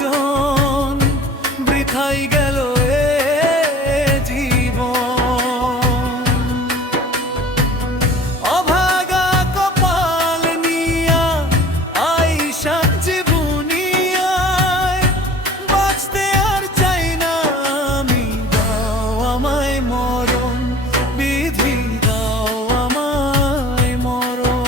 জন বৃথাই গেল এ জীবন। অভাগা কপাল নিয়া আইসা জীবনিয়ায় বাঁচতে আর চাই না আমি, দাও আমায় মরণ বিধি, দাও আমায় মরণ।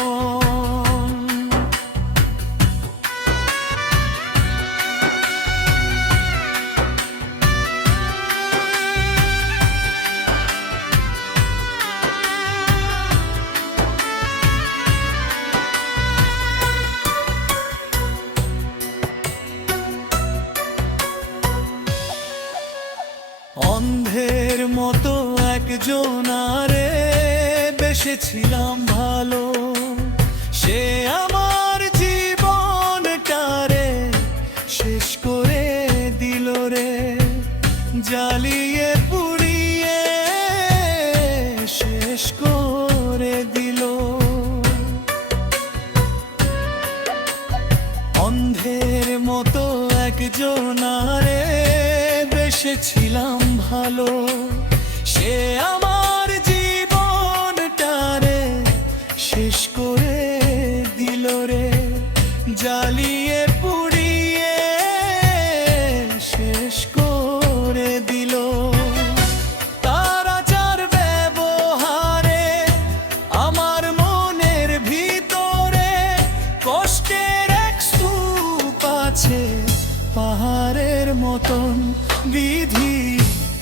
অন্ধের মতো একজনারে বেসেছিলাম ভালো, সে আমার জীবনটারে শেষ করে দিল রে। জ্বালিয়ে পুড়িয়ে শেষ করে দিল। অন্ধের মতো একজনারে বেসেছিলাম ভালো, সে আমার জীবনটারে শেষ করে দিল রে। জ্বালিয়ে পুড়িয়ে শেষ করে দিল। তার আচার ব্যবহারে আমার মনের ভিতরে কষ্টের এক স্তূপ আছে, পাহাড়ের মতন বিধি,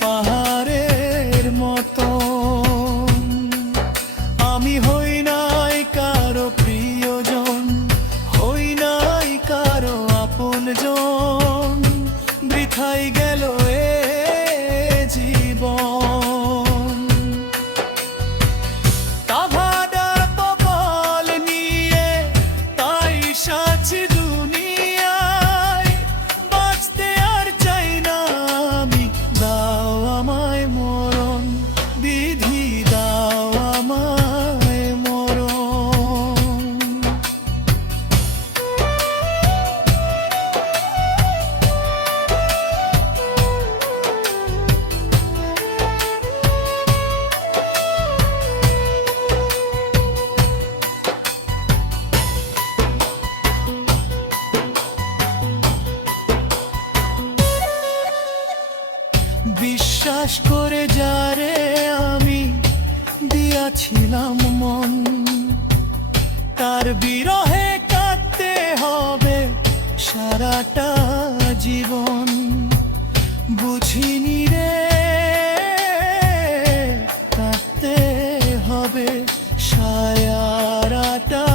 পাহাড়ের মতন। আমি হই নাই কারো প্রিয়জন, হই নাই কারো আপনজন, বৃথাই গেল এ জীবন। তাভাডার কপাল নিয়ে তাই সাছি দুনিয়ায় বাঁচতে আর চাই না আমি, দাও আমায় মরণ বিধি, দাও আমায় মরণ। বিশ্বাস করে যারে আমি দিয়াছিলাম মন, তার বিরহে কাটতে হবে সারাটা জীবন। বুঝিনি রে কাটতে হবে সারাটা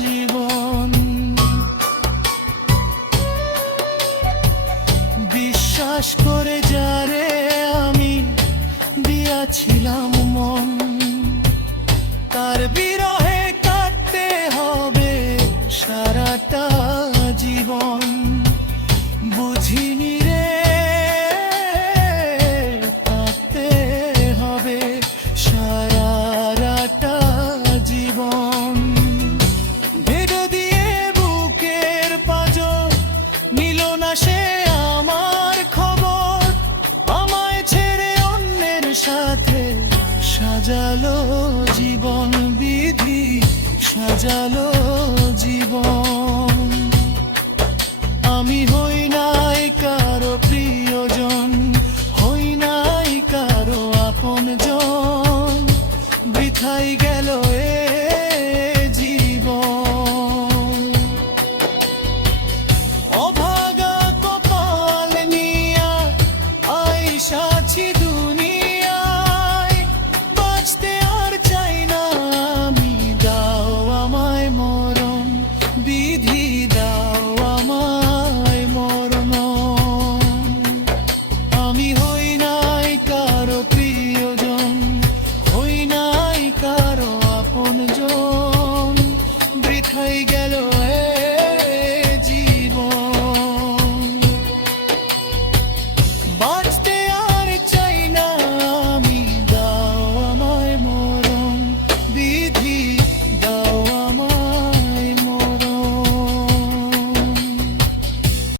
জীবন। বিশ্বাস করে যারে আমি দিয়াছিলাম